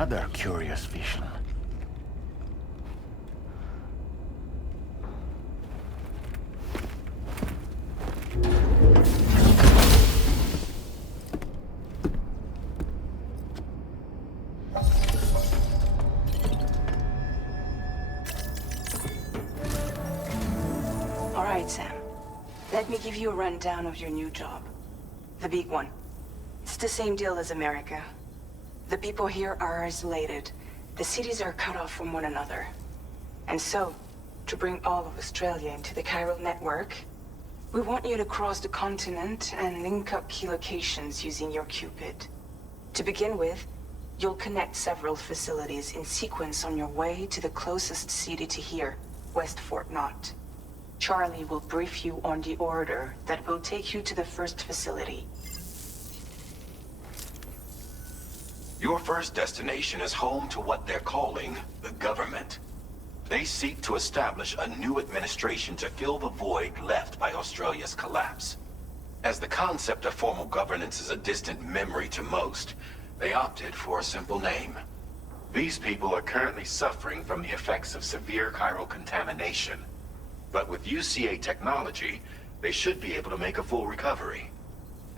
another curious vision. All right, Sam. Let me give you a rundown of your new job. The big one. It's the same deal as America. The people here are isolated. The cities are cut off from one another. And so, to bring all of Australia into the chiral network, we want you to cross the continent and link up key locations using your Cupid. To begin with, you'll connect several facilities in sequence on your way to the closest city to here, West Fort Knott. Charlie will brief you on the order that will take you to the first facility. Your first destination is home to what they're calling the government. They seek to establish a new administration to fill the void left by Australia's collapse. As the concept of formal governance is a distant memory to most, they opted for a simple name. These people are currently suffering from the effects of severe chiral contamination. But with UCA technology, they should be able to make a full recovery.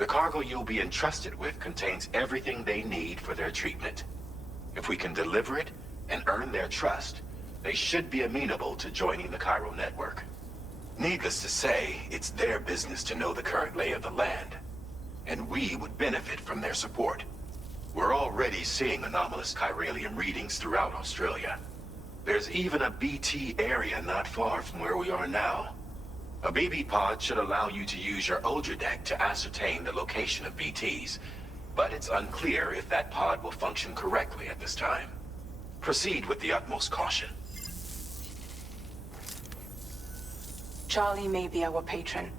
The cargo you'll be entrusted with contains everything they need for their treatment. If we can deliver it and earn their trust, they should be amenable to joining the chiral network. Needless to say, it's their business to know the current lay of the land, and we would benefit from their support. We're already seeing anomalous chiralium readings throughout Australia. There's even a BT area not far from where we are now. A BB pod should allow you to use your Ultra deck to ascertain the location of BTs, but it's unclear if that pod will function correctly at this time. Proceed with the utmost caution. Charlie may be our patron,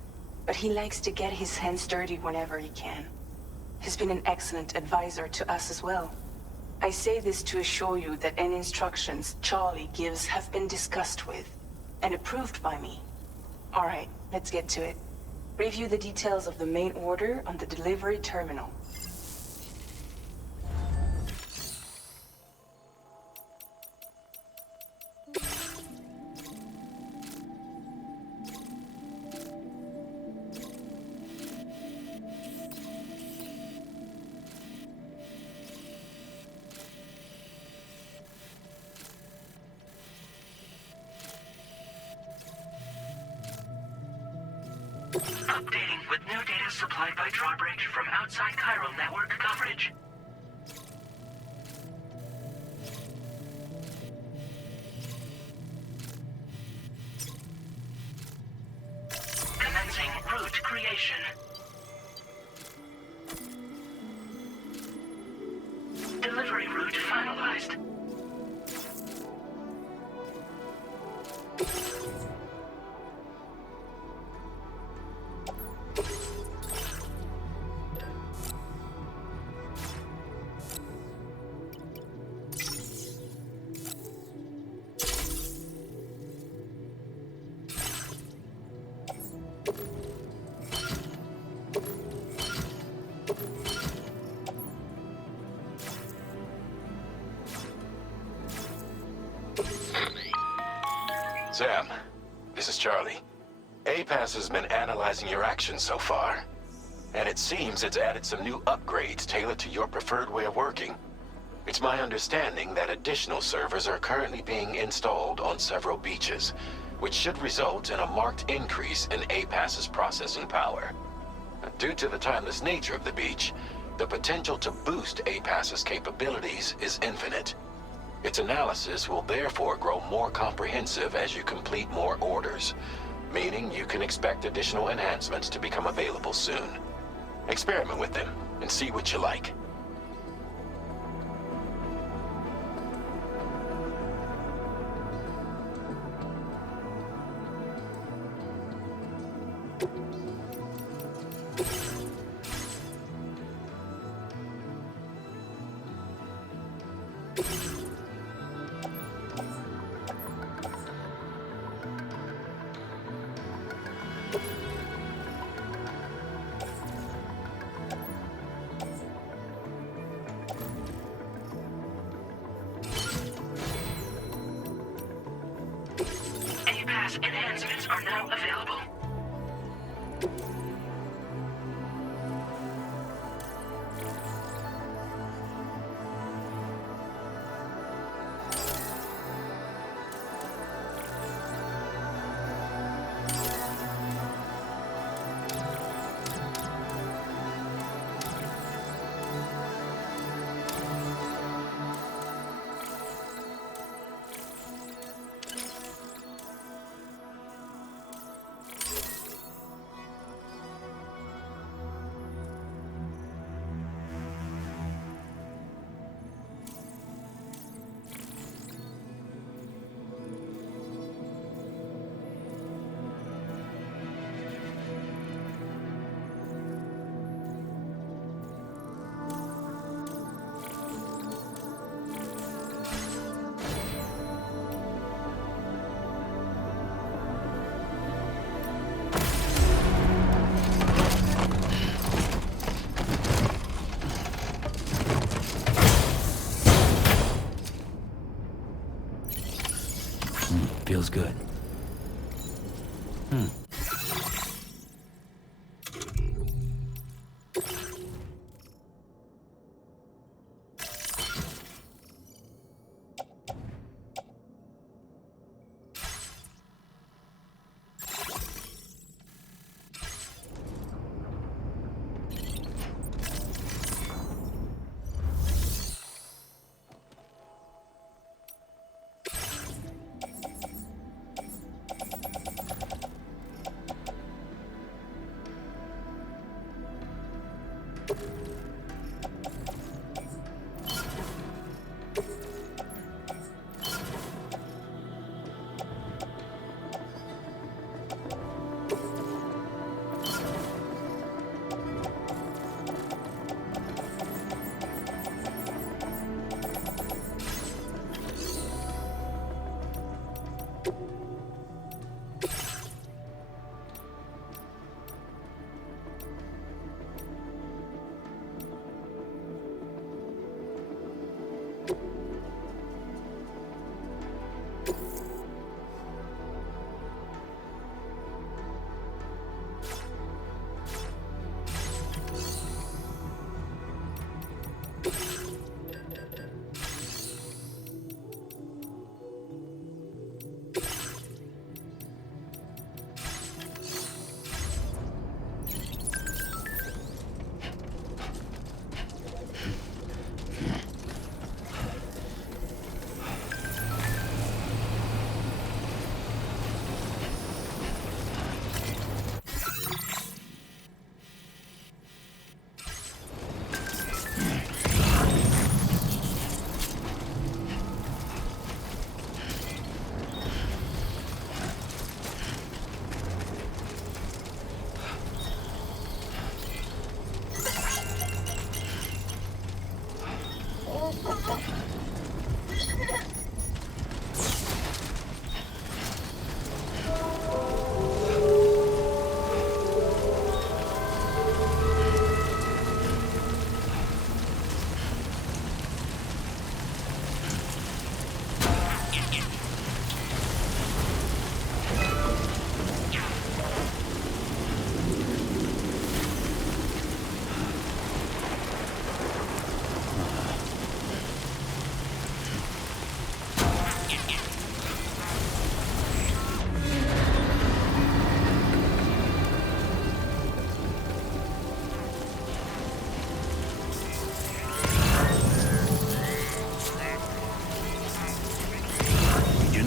but he likes to get his hands dirty whenever he can. He's been an excellent advisor to us as well. I say this to assure you that any instructions Charlie gives have been discussed with and approved by me. All right, let's get to it. Review the details of the main order on the delivery terminal. Updating with new data supplied by Drawbridge from outside chiral network coverage. Commencing route creation. Delivery route finalized. Sam, this is Charlie. APAS has been analyzing your actions so far, and it seems it's added some new upgrades tailored to your preferred way of working. It's my understanding that additional servers are currently being installed on several beaches, which should result in a marked increase in APAS's processing power. Due to the timeless nature of the beach, the potential to boost APAS's capabilities is infinite. Its analysis will therefore grow more comprehensive as you complete more orders, meaning you can expect additional enhancements to become available soon. Experiment with them and see what you like. class enhancements are now available. Feels good.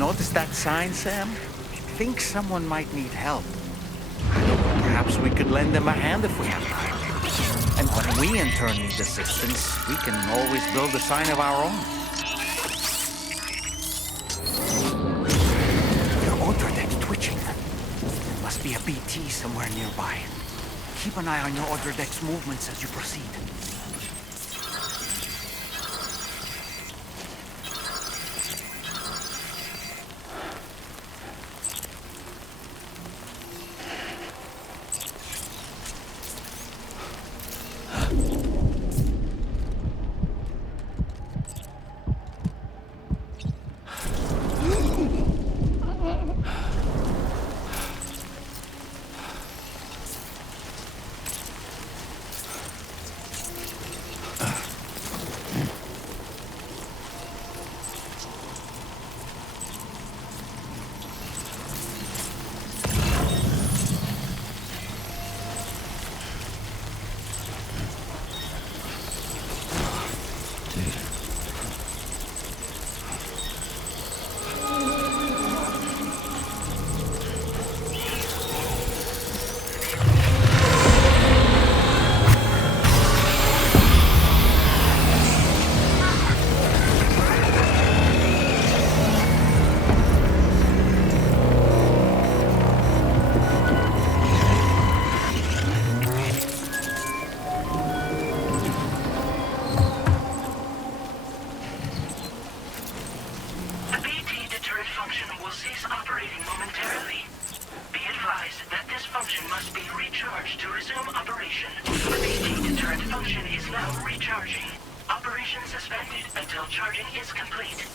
Notice that sign, Sam? Think someone might need help. Perhaps we could lend them a hand if we have time. And when we in turn need assistance, we can always build a sign of our own. Your auto deck's twitching. There must be a BT somewhere nearby. Keep an eye on your auto deck's movements as you proceed. operating momentarily. Be advised that this function must be recharged to resume operation. The BT deterrent function is now recharging. Operation suspended until charging is complete.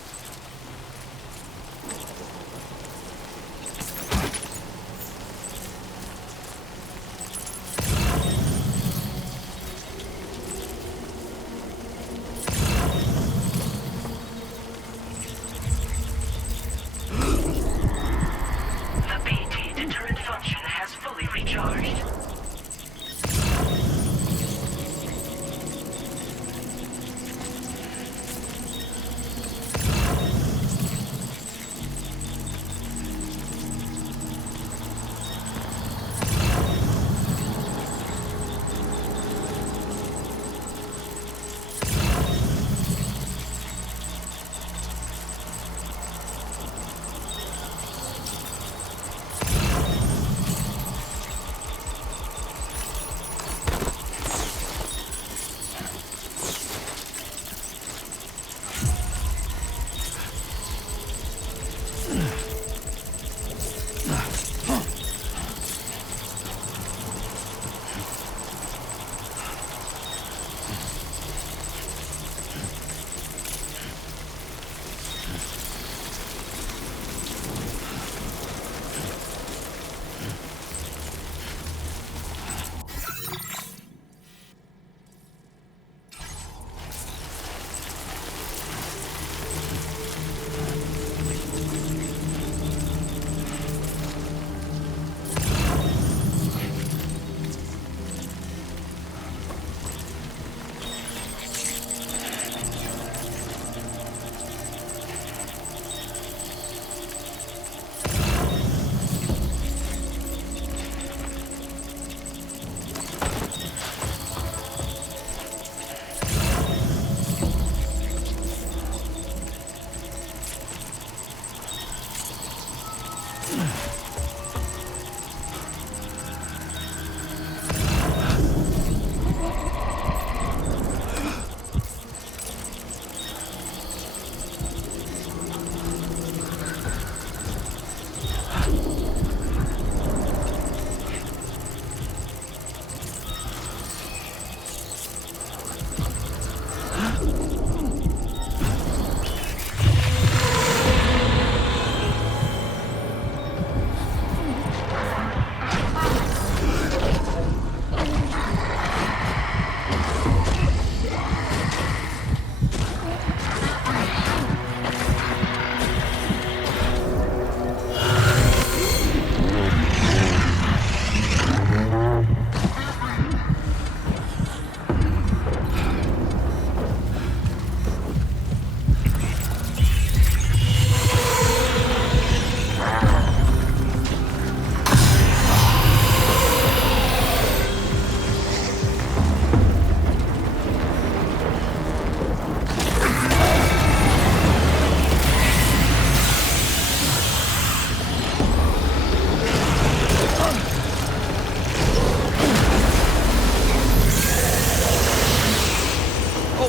The BT deterrent function has fully recharged.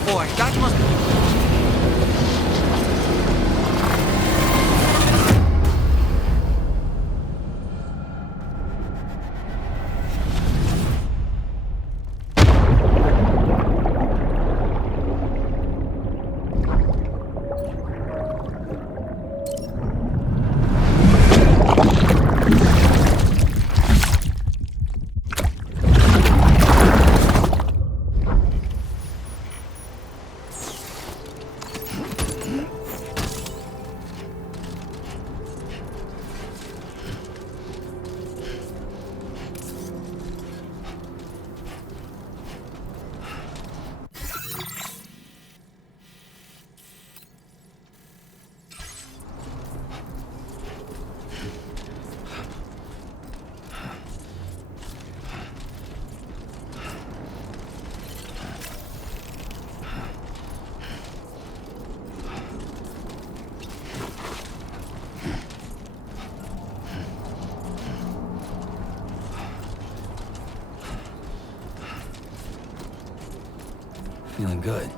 Boy, that must... Feeling good.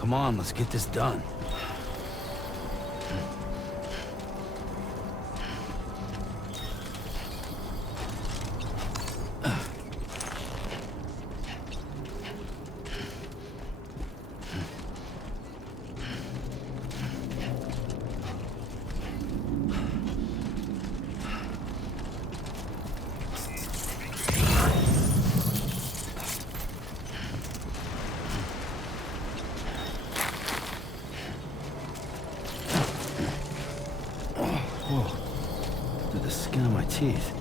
Come on, let's get this done. Whoa. Through the skin of my teeth.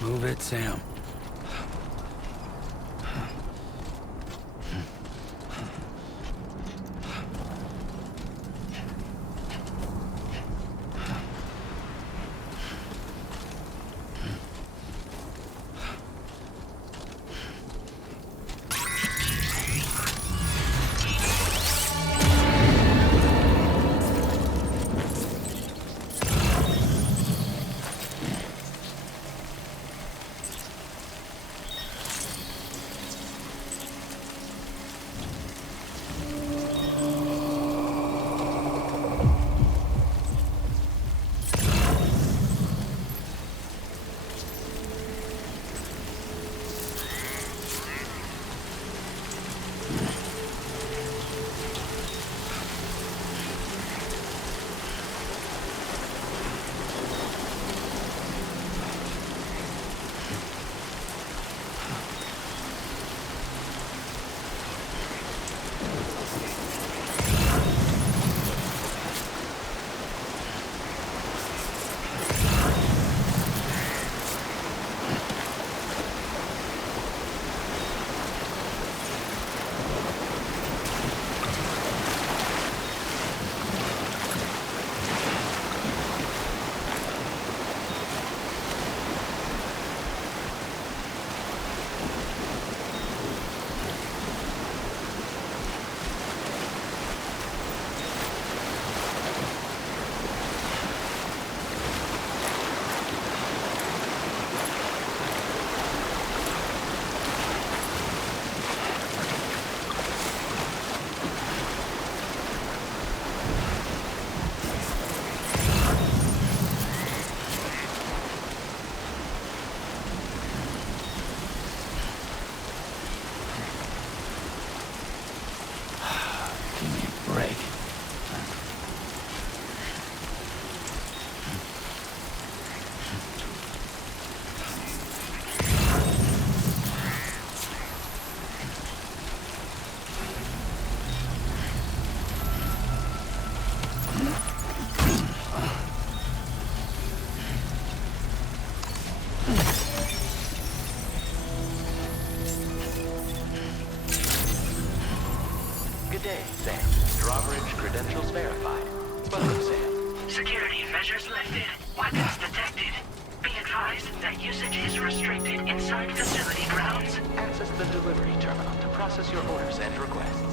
Move it, Sam. Good day, Sam. Drawbridge credentials verified. Welcome, Sam. Security measures lifted. Weapons detected. Be advised that usage is restricted inside facility grounds. Access the delivery terminal to process your orders and requests.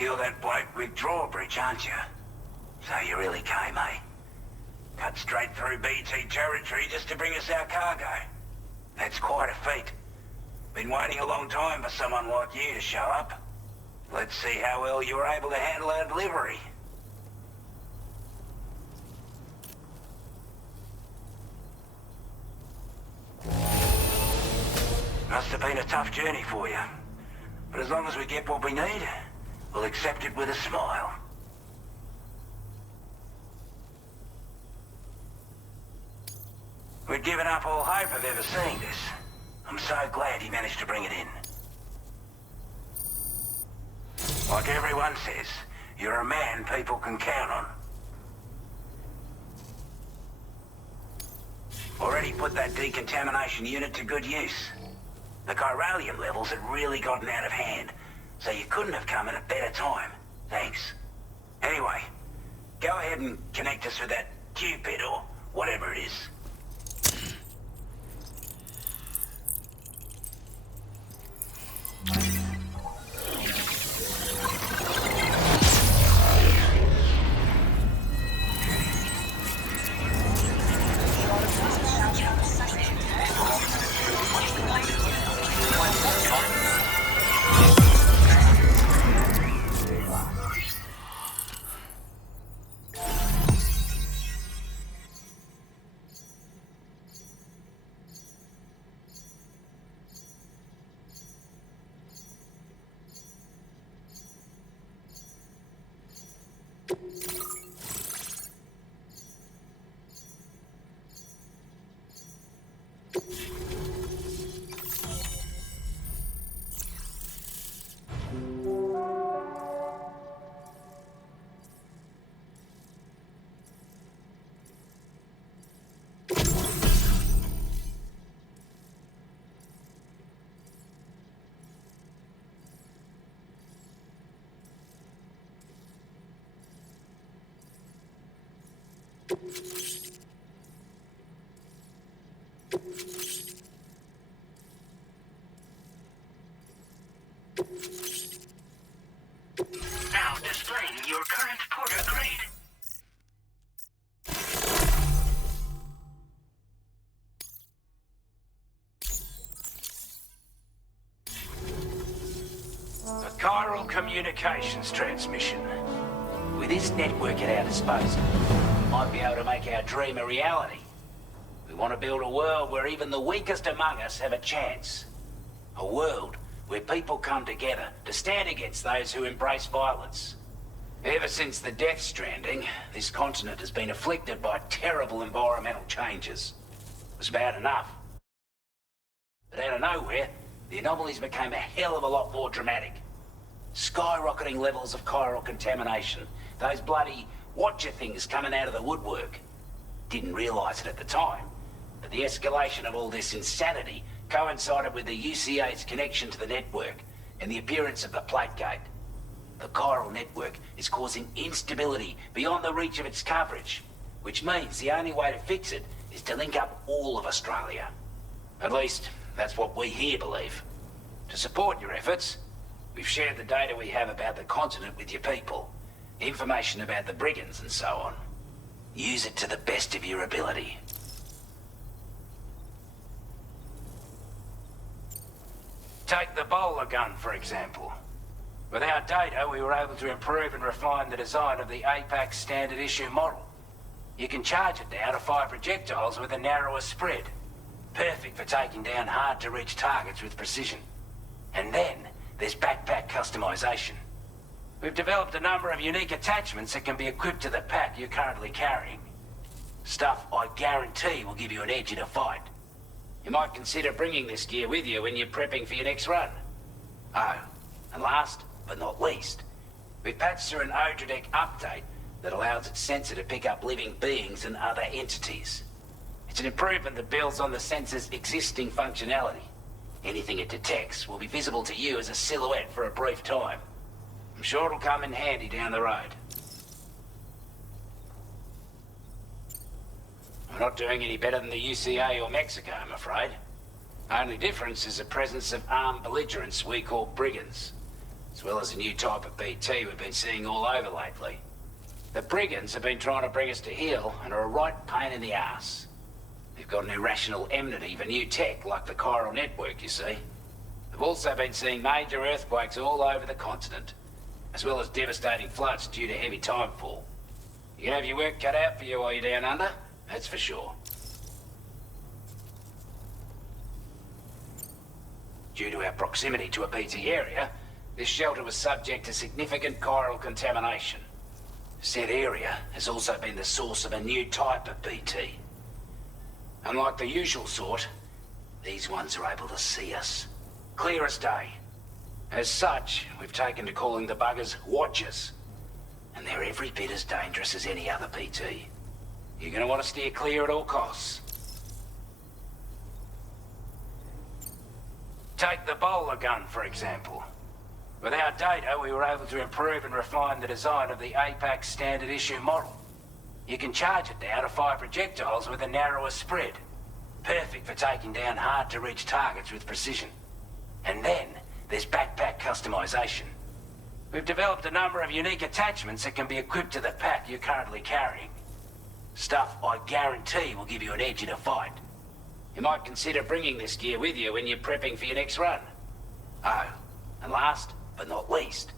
You're that bloke with drawbridge, aren't you? So you really came, eh? Cut straight through BT territory just to bring us our cargo. That's quite a feat. Been waiting a long time for someone like you to show up. Let's see how well you were able to handle our delivery. Must have been a tough journey for you. But as long as we get what we need, we'll accept it with a smile. We'd given up all hope of ever seeing this. I'm so glad he managed to bring it in. Like everyone says, you're a man people can count on. Already put that decontamination unit to good use. The chiralium levels had really gotten out of hand, so you couldn't have come at a better time. Thanks. Anyway, go ahead and connect us with that Cupid or whatever it is. Now displaying your current porter grade. A chiral communications transmission. With this network at our disposal, we might be able to make our dream a reality. We want to build a world where even the weakest among us have a chance. A world where people come together to stand against those who embrace violence. Ever since the death stranding, this continent has been afflicted by terrible environmental changes. It was bad enough. But out of nowhere, the anomalies became a hell of a lot more dramatic. Skyrocketing levels of chiral contamination. Those bloody watcher things coming out of the woodwork. Didn't realize it at the time, but the escalation of all this insanity coincided with the UCA's connection to the network and the appearance of the plate gate. The chiral network is causing instability beyond the reach of its coverage, which means the only way to fix it is to link up all of Australia. At least, that's what we here believe. To support your efforts, we've shared the data we have about the continent with your people, information about the brigands and so on. Use it to the best of your ability. Take the bowler gun, for example. With our data, we were able to improve and refine the design of the APAC standard issue model. You can charge it now to fire projectiles with a narrower spread. Perfect for taking down hard-to-reach targets with precision. And then, there's backpack customization. We've developed a number of unique attachments that can be equipped to the pack you're currently carrying. Stuff I guarantee will give you an edge in a fight. You might consider bringing this gear with you when you're prepping for your next run. Oh, and last but not least, we patched through an Odradek update that allows its sensor to pick up living beings and other entities. It's an improvement that builds on the sensor's existing functionality. Anything it detects will be visible to you as a silhouette for a brief time. I'm sure it'll come in handy down the road. We're not doing any better than the UCA or Mexico, I'm afraid. Only difference is the presence of armed belligerents we call brigands, as well as a new type of BT we've been seeing all over lately. The brigands have been trying to bring us to heel and are a right pain in the ass. They've got an irrational enmity for new tech like the chiral network, you see. They've also been seeing major earthquakes all over the continent, as well as devastating floods due to heavy timefall. You can have your work cut out for you while you're down under, that's for sure. Due to our proximity to a BT area, this shelter was subject to significant chiral contamination. Said area has also been the source of a new type of BT. Unlike the usual sort, these ones are able to see us. Clear as day. As such, we've taken to calling the buggers Watchers. And they're every bit as dangerous as any other BT. You're gonna want to steer clear at all costs. Take the bowler gun, for example. With our data, we were able to improve and refine the design of the APAC standard issue model. You can charge it now to fire projectiles with a narrower spread. Perfect for taking down hard-to-reach targets with precision. And then, there's backpack customization. We've developed a number of unique attachments that can be equipped to the pack you're currently carrying. Stuff I guarantee will give you an edge in a fight. You might consider bringing this gear with you when you're prepping for your next run. Oh, and last but not least,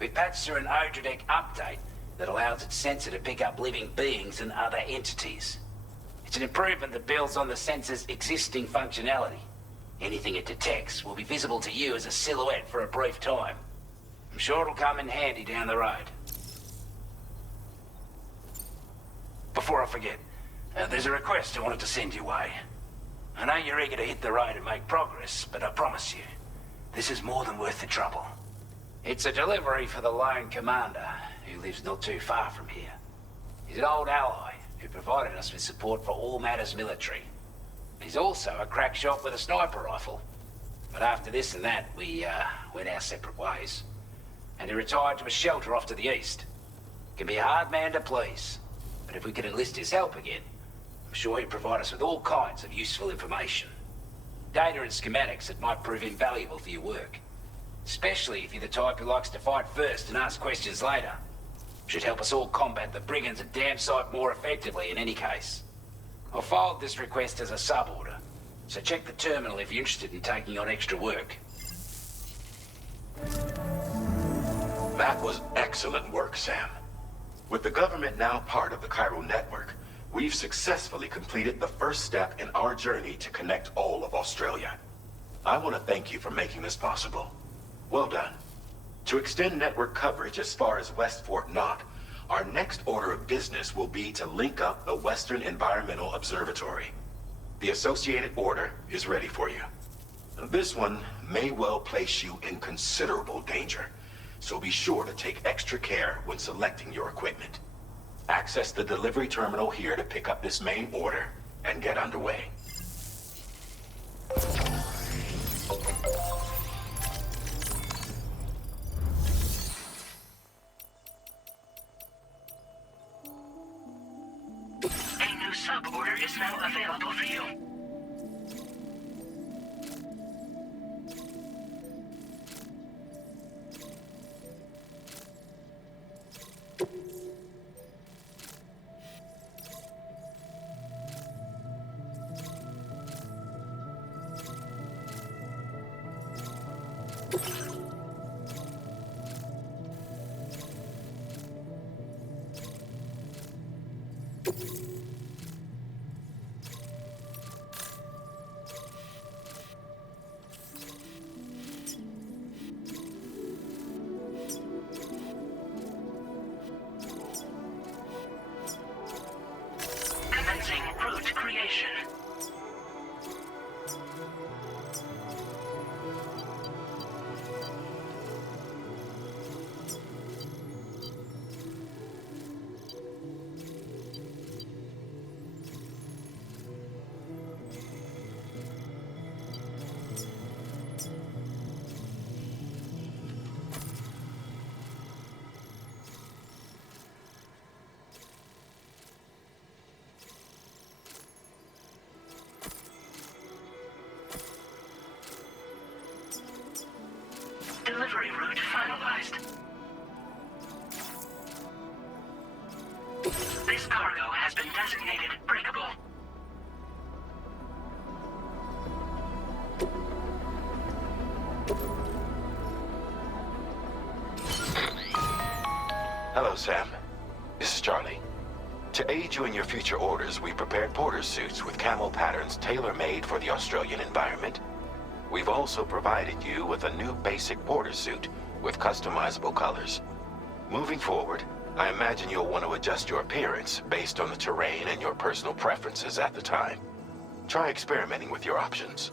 we patched through an Odradek update that allows its sensor to pick up living beings and other entities. It's an improvement that builds on the sensor's existing functionality. Anything it detects will be visible to you as a silhouette for a brief time. I'm sure it'll come in handy down the road. Before I forget, there's a request I wanted to send your way. I know you're eager to hit the road and make progress, but I promise you, this is more than worth the trouble. It's a delivery for the lone commander, who lives not too far from here. He's an old ally who provided us with support for all matters military. He's also a crack shot with a sniper rifle. But after this and that, we went our separate ways. And he retired to a shelter off to the east. Can be a hard man to please, but if we could enlist his help again, I'm sure he'd provide us with all kinds of useful information. Data and schematics that might prove invaluable for your work. Especially if you're the type who likes to fight first and ask questions later. Should help us all combat the brigands a damn sight more effectively in any case. I'll filed this request as a sub-order, so check the terminal if you're interested in taking on extra work. That was excellent work, Sam. With the government now part of the chiral network, we've successfully completed the first step in our journey to connect all of Australia. I want to thank you for making this possible. Well done. To extend network coverage as far as West Fort Knott, our next order of business will be to link up the Western Environmental Observatory. The associated order is ready for you. This one may well place you in considerable danger, so be sure to take extra care when selecting your equipment. Access the delivery terminal here to pick up this main order and get underway. A new sub-order is now available for you. This cargo has been designated breakable. Hello, Sam. This is Charlie. To aid you in your future orders, we prepared porter suits with camo patterns tailor-made for the Australian environment. We've also provided you with a new basic porter suit with customizable colors. Moving forward, I imagine you'll want to adjust your appearance based on the terrain and your personal preferences at the time. Try experimenting with your options.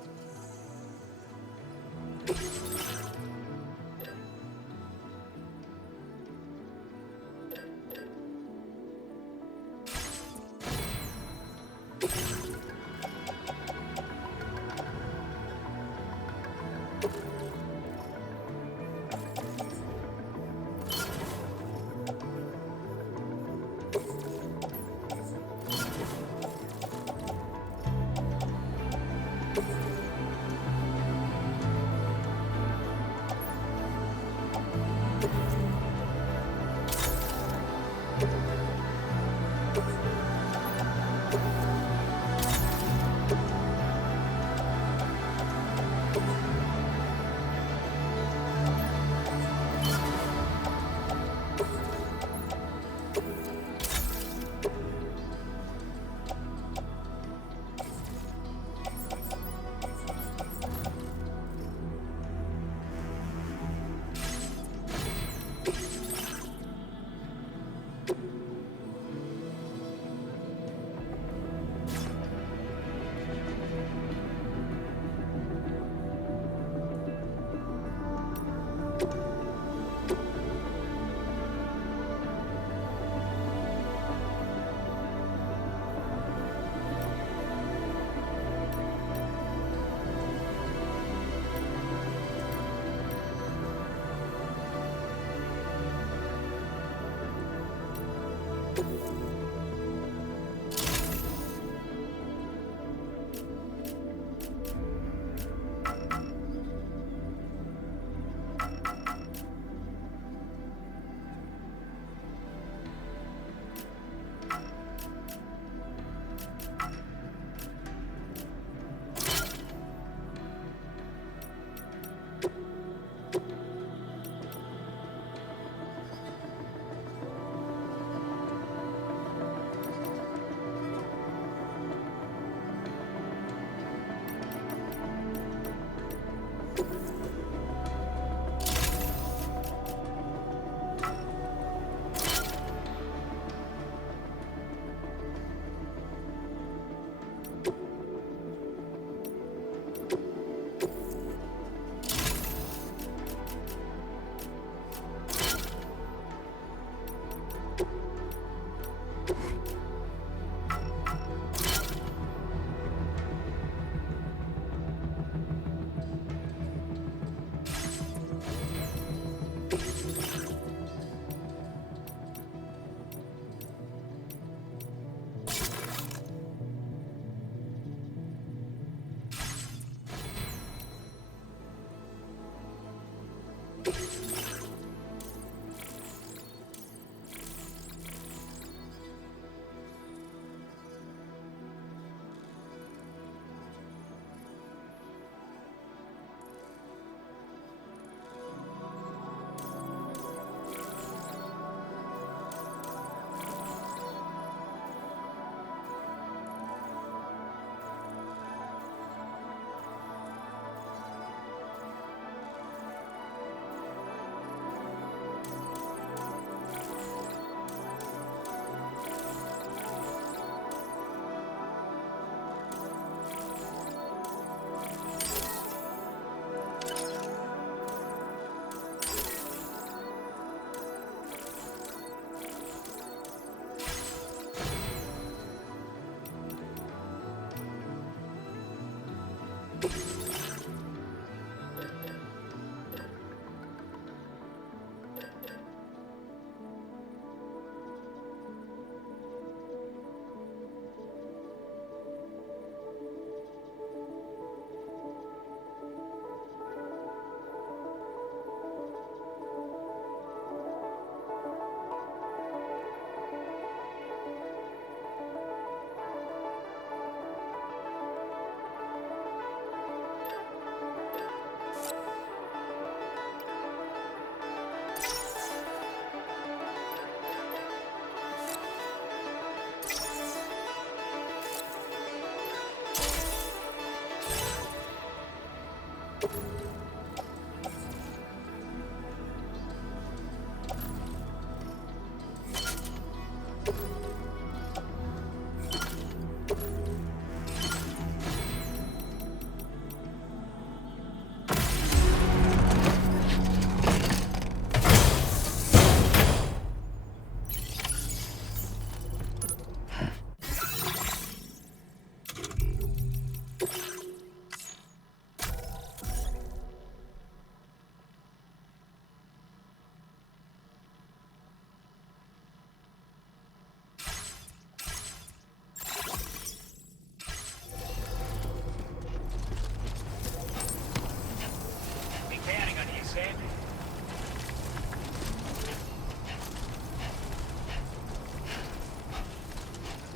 Be counting on you, Sam.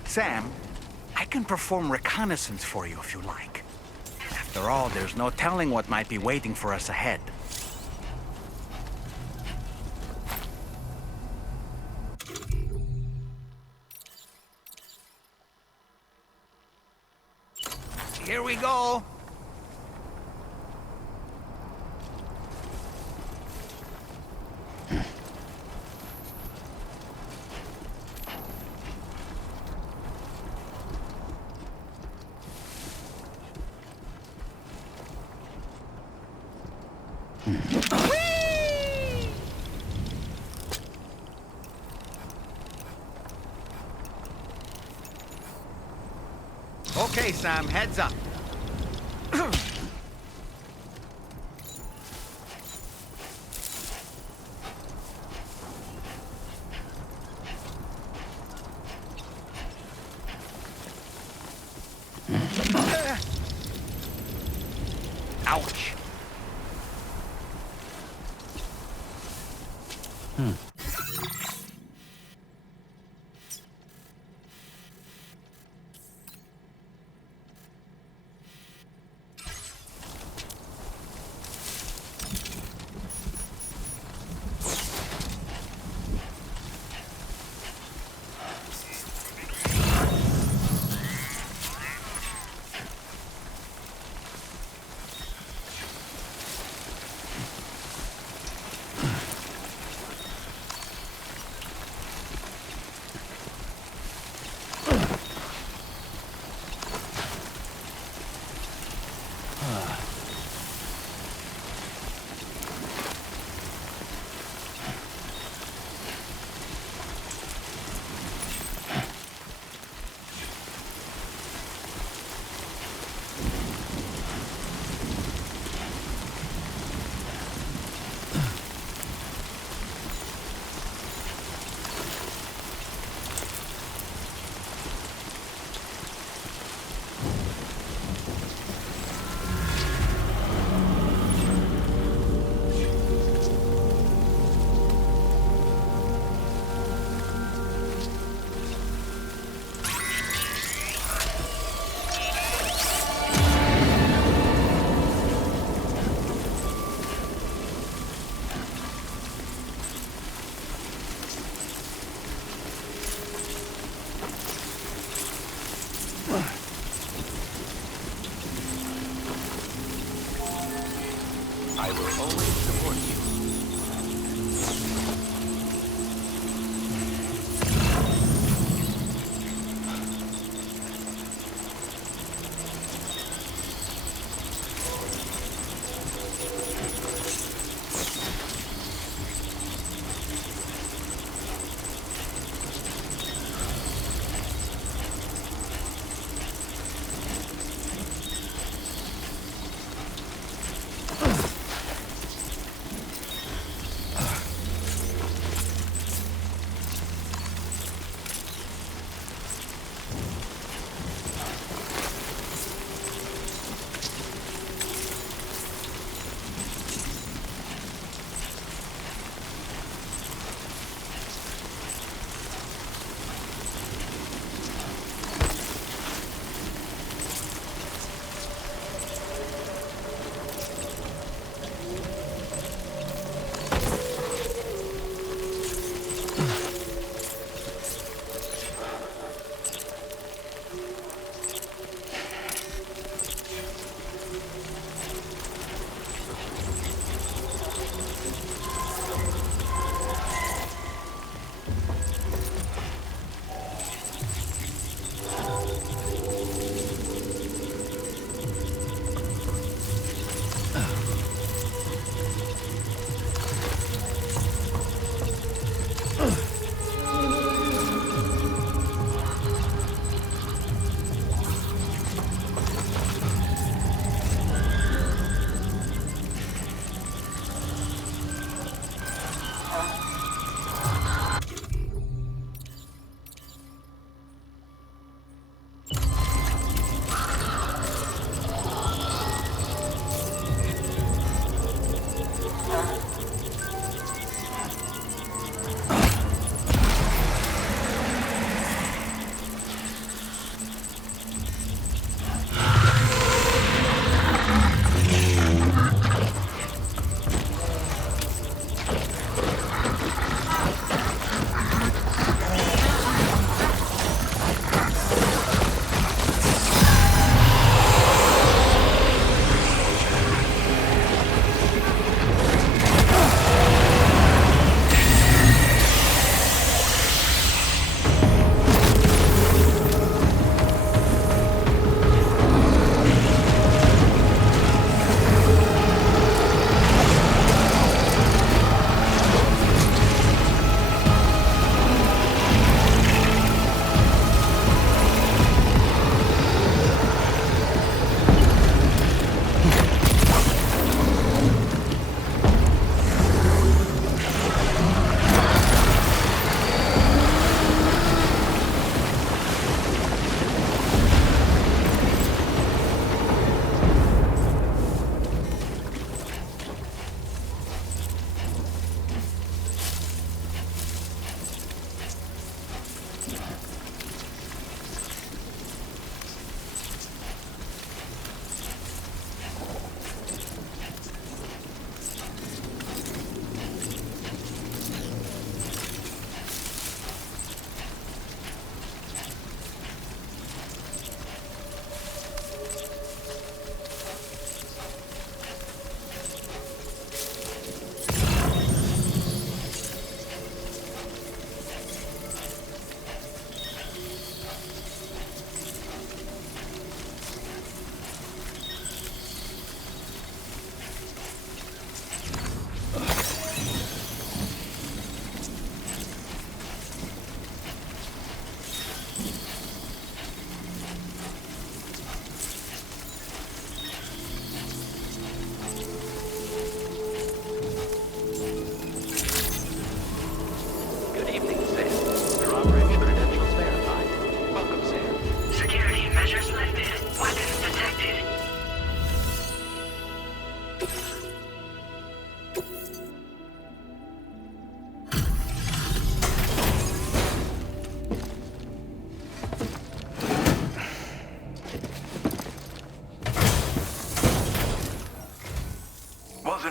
Sam, I can perform reconnaissance for you if you like. After all, there's no telling what might be waiting for us ahead. Here we go. Okay, Sam, heads up. Ouch.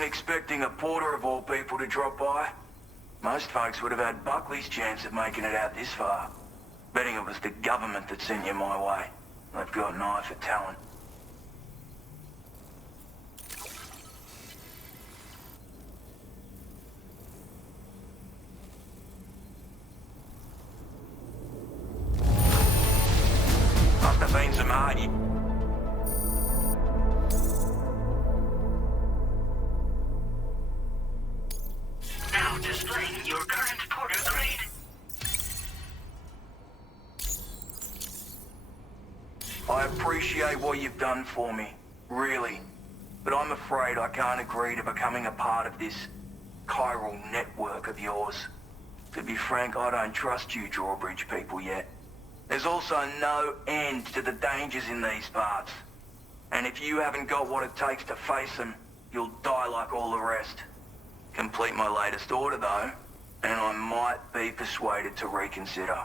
expecting a porter of all people to drop by. Most folks would have had Buckley's chance of making it out this far. Betting it was the government that sent you my way. They've got an eye for talent. Must have been some hard. Now displaying your current porter grade. I appreciate what you've done for me, really. But I'm afraid I can't agree to becoming a part of this chiral network of yours. To be frank, I don't trust you drawbridge people yet. There's also no end to the dangers in these parts. And if you haven't got what it takes to face them, you'll die like all the rest. Complete my latest order though, and I might be persuaded to reconsider.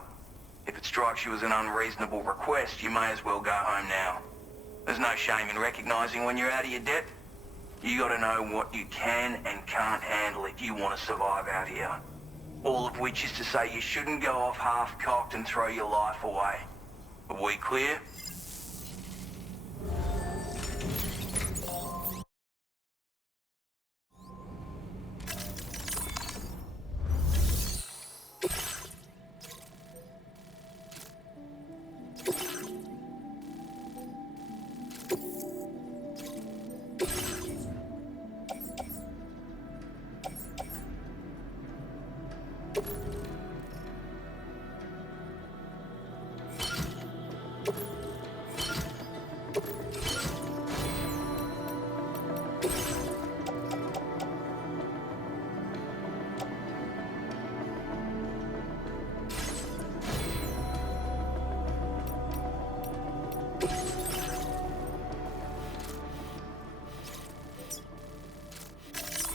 If it strikes you as an unreasonable request, you may as well go home now. There's no shame in recognizing when you're out of your depth. You gotta know what you can and can't handle if you want to survive out here. All of which is to say you shouldn't go off half-cocked and throw your life away. Are we clear?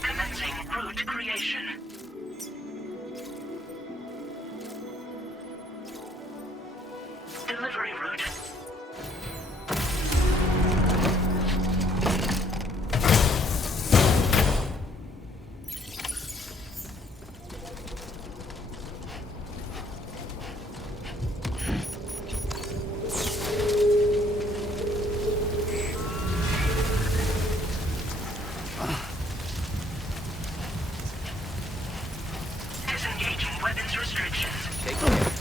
Commencing route creation. Delivery route. Disengaging weapons restrictions. Take care.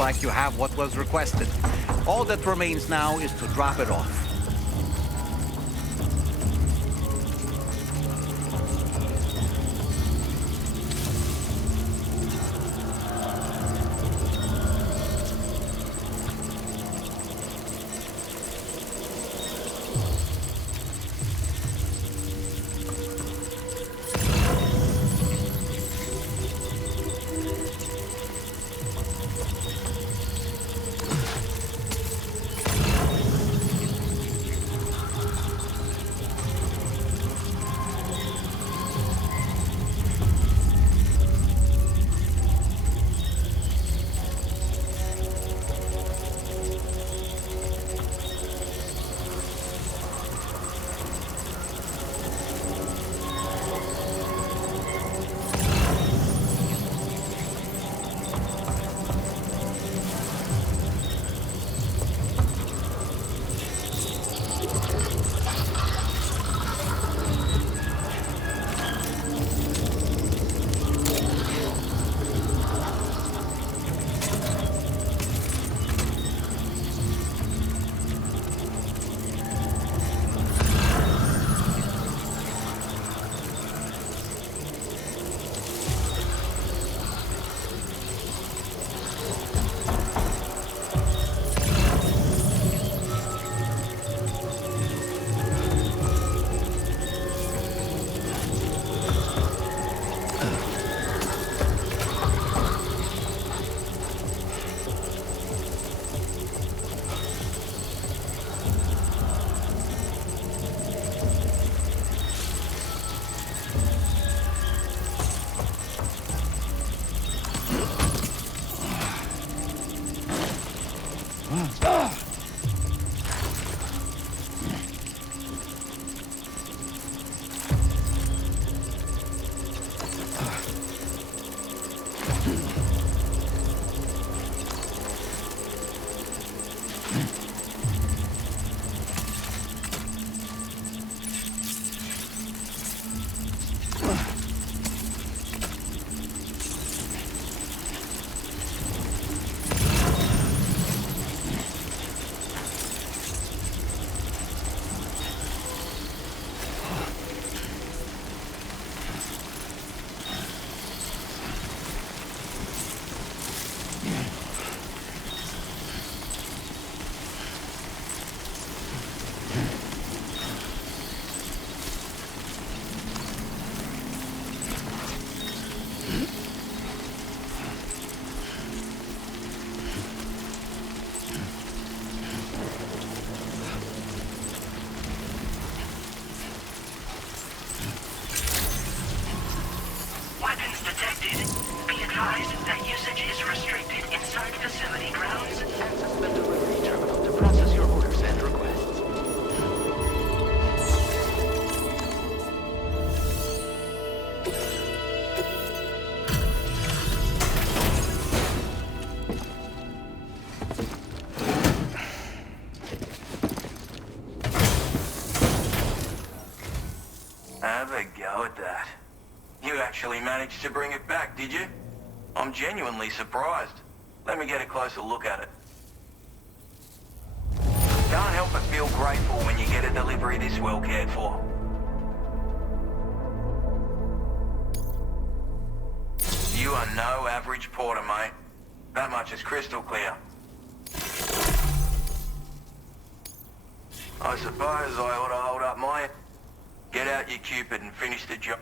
like you have what was requested. All that remains now is to drop it off. Have a go at that. You actually managed to bring it back, did you? I'm genuinely surprised. Let me get a closer look at it. Can't help but feel grateful when you get a delivery this well cared for. You are no average porter, mate. That much is crystal clear. I suppose I ought to hold up my... Get out your Cupid and finish the job.